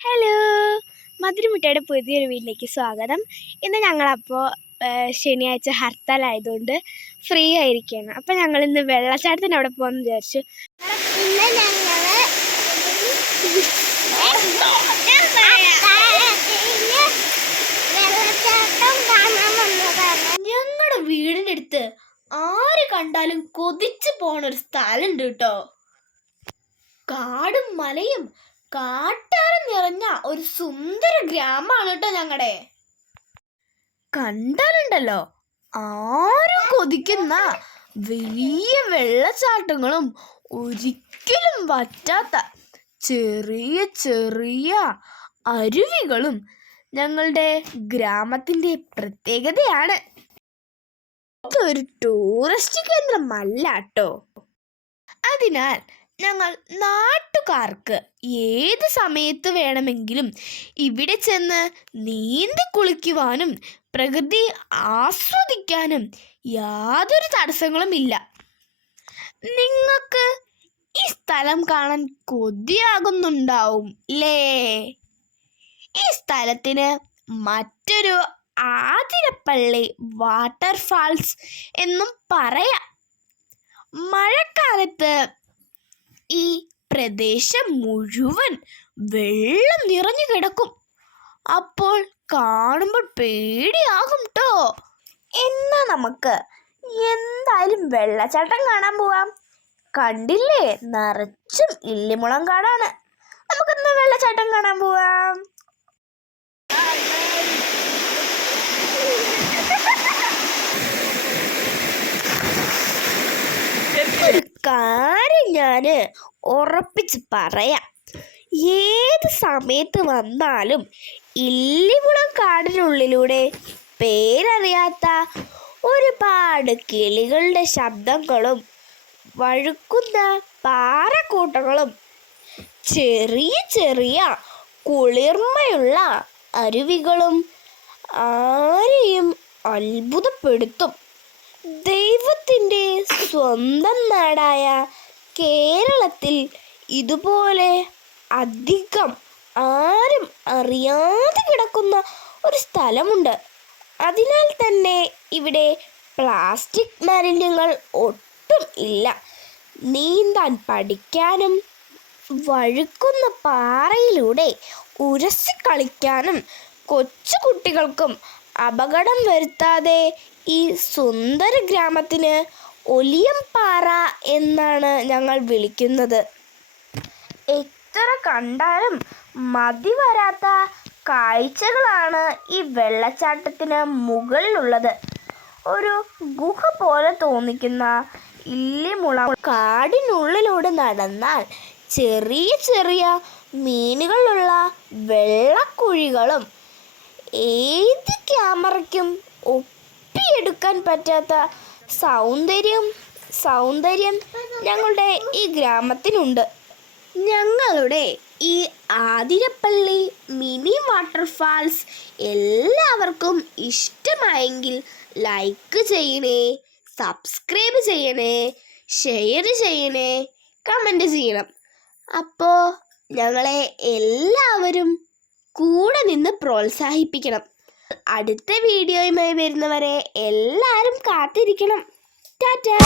Hello, മധുരമിഠായിയുടെ പുതിയൊരു വീട്ടിലേക്ക് സ്വാഗതം. ഇന്ന് ഞങ്ങളപ്പോൾ ശനിയാഴ്ച ഹർത്താലായതുകൊണ്ട് ഫ്രീ ആയിരിക്കുകയാണ്. അപ്പോൾ ഞങ്ങളിന്ന് വെള്ളച്ചാട്ടത്തിന് അവിടെ പോകാമെന്ന് വിചാരിച്ചു. ഞങ്ങളുടെ വീടിൻ്റെ അടുത്ത് ആര് കണ്ടാലും കൊതിച്ച് പോണൊരു സ്ഥലമുണ്ട് കേട്ടോ. കാടും മലയും കാട്ടാരം നിറഞ്ഞ ഒരു സുന്ദര ഗ്രാമമാണ് കേട്ടോ ഞങ്ങളുടെ. കണ്ടാലുണ്ടല്ലോ ആരും കൊതിക്കുന്ന വലിയ വെള്ളച്ചാട്ടങ്ങളും ഒരിക്കലും വറ്റാത്ത ചെറിയ ചെറിയ അരുവികളും ഞങ്ങളുടെ ഗ്രാമത്തിൻ്റെ പ്രത്യേകതയാണ്. ഇതൊരു ടൂറിസ്റ്റ് കേന്ദ്രമല്ല കേട്ടോ. അതിനാൽ ഞങ്ങൾ നാട്ടുകാർക്ക് ഏത് സമയത്ത് വേണമെങ്കിലും ഇവിടെ ചെന്ന് നീന്തി കുളിക്കുവാനും പ്രകൃതി ആസ്വദിക്കാനും യാതൊരു തടസ്സങ്ങളും ഇല്ല. നിങ്ങൾക്ക് ഈ സ്ഥലം കാണാൻ കൊതിയാകുന്നുണ്ടാവും അല്ലേ? ഈ സ്ഥലത്തിന് മറ്റൊരു ആതിരപ്പള്ളി വാട്ടർഫാൾസ് എന്നും പറയാം. മഴക്കാലത്ത് ഈ പ്രദേശം മുഴുവൻ വെള്ളം നിറഞ്ഞു കിടക്കും. അപ്പോൾ കാണുമ്പോൾ പേടിയാകും ട്ടോ. എന്നാ നമുക്ക് എന്തായാലും വെള്ളച്ചാട്ടം കാണാൻ പോവാം. കണ്ടില്ലേ, നിറച്ചും ഇല്ലിമുളം കാടാണ്. നമുക്കിന്ന് വെള്ളച്ചാട്ടം കാണാൻ പോവാം. ഒരു കാര്യം ഞാൻ ഉറപ്പിച്ച് പറയാം, ഏത് സമയത്ത് വന്നാലും ഇല്ലിമുളം കാടിനുള്ളിലൂടെ പേരറിയാത്ത ഒരുപാട് കിളികളുടെ ശബ്ദങ്ങളും വഴുക്കുന്ന പാറക്കൂട്ടങ്ങളും ചെറിയ ചെറിയ കുളിർമയുള്ള അരുവികളും ആരെയും അത്ഭുതപ്പെടുത്തും. ദൈവത്തിൻ്റെ സ്വന്തം നാടായ കേരളത്തിൽ ഇതുപോലെ അധികം ആരും അറിയാതെ കിടക്കുന്ന ഒരു സ്ഥലമുണ്ട്. അതിനാൽ തന്നെ ഇവിടെ പ്ലാസ്റ്റിക് മാലിന്യങ്ങൾ ഒട്ടും ഇല്ല. നീന്താൻ പഠിക്കാനും വഴുക്കുന്ന പാറയിലൂടെ ഉരസി കളിക്കാനും കൊച്ചുകുട്ടികൾക്കും അപകടം വരുത്താതെ ഈ സുന്ദര ഗ്രാമത്തിന് ഒലിയംപാറ എന്നാണ് ഞങ്ങൾ വിളിക്കുന്നത്. എത്ര കണ്ടാലും മതി വരാത്ത കാഴ്ചകളാണ് ഈ വെള്ളച്ചാട്ടത്തിന് മുകളിലുള്ളത്. ഒരു ഗുഹ പോലെ തോന്നിക്കുന്ന ഇല്ലിമുളം കാടിനുള്ളിലൂടെ നടന്നാൽ ചെറിയ ചെറിയ മീനുകളുള്ള വെള്ളക്കുഴികളും ഏത് ക്യാമറയ്ക്കും ഒപ്പിയെടുക്കാൻ പറ്റാത്ത സൗന്ദര്യം ഞങ്ങളുടെ ഈ ഗ്രാമത്തിനുണ്ട്. ഞങ്ങളുടെ ഈ ആതിരപ്പള്ളി മിനി വാട്ടർഫാൾസ് എല്ലാവർക്കും ഇഷ്ടമായെങ്കിൽ ലൈക്ക് ചെയ്യണേ, സബ്സ്ക്രൈബ് ചെയ്യണേ, ഷെയർ ചെയ്യണേ, കമൻറ്റ് ചെയ്യണം. അപ്പോൾ ഞങ്ങളെ എല്ലാവരും കൂടെ നിന്ന് പ്രോത്സാഹിപ്പിക്കണം. അടുത്ത വീഡിയോയുമായി വരുന്നവരെ എല്ലാവരും കാത്തിരിക്കണം. ടാറ്റാ.